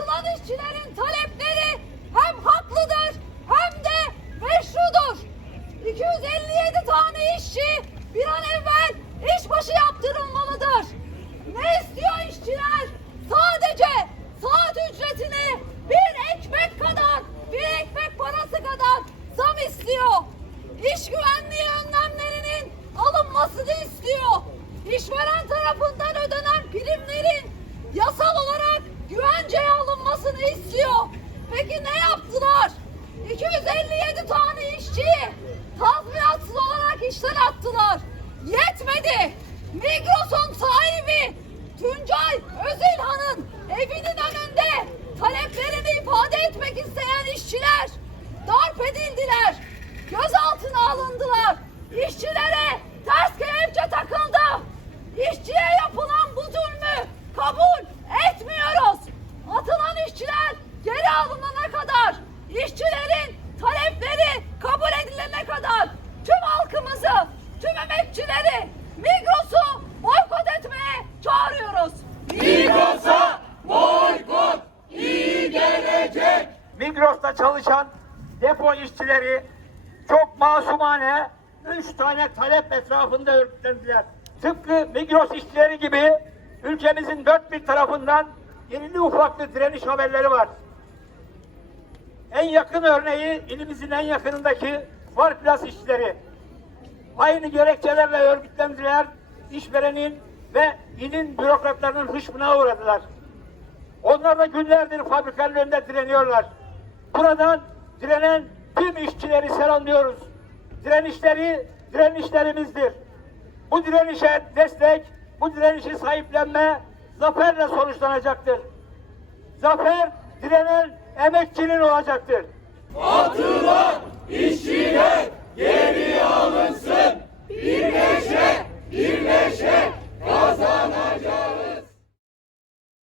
satılan işçilerin talepleri hem haklıdır hem de meşrudur. 257 tane işçi bir an evvel işbaşı yaptırılmalıdır. Ne istiyor işçiler? Sadece saat ücretini bir ekmek kadar, bir ekmek parası kadar zam istiyor. İş güvenliği önlemlerinin alınmasını istiyor. İşveren tarafından alınmasını istiyor. Peki ne yaptılar? 257 tane işçiyi tazminatsız olarak işten attılar. Yetmedi. Migros'un sahibi Tuncay Özilhan'ın evinin Migros'ta çalışan depo işçileri çok masumane üç tane talep etrafında örgütlendiler. Tıpkı Migros işçileri gibi ülkemizin dört bir tarafından irili ufaklı direniş haberleri var. En yakın örneği ilimizin en yakınındaki Farplas işçileri. Aynı gerekçelerle örgütlendiler, işverenin ve ilin bürokratlarının hışmına uğradılar. Onlar da günlerdir fabrikanın önünde direniyorlar. Buradan direnen tüm işçileri selamlıyoruz. Direnişleri direnişlerimizdir. Bu direnişe destek, bu direnişi sahiplenme zaferle sonuçlanacaktır. Zafer direnen emekçinin olacaktır. Atın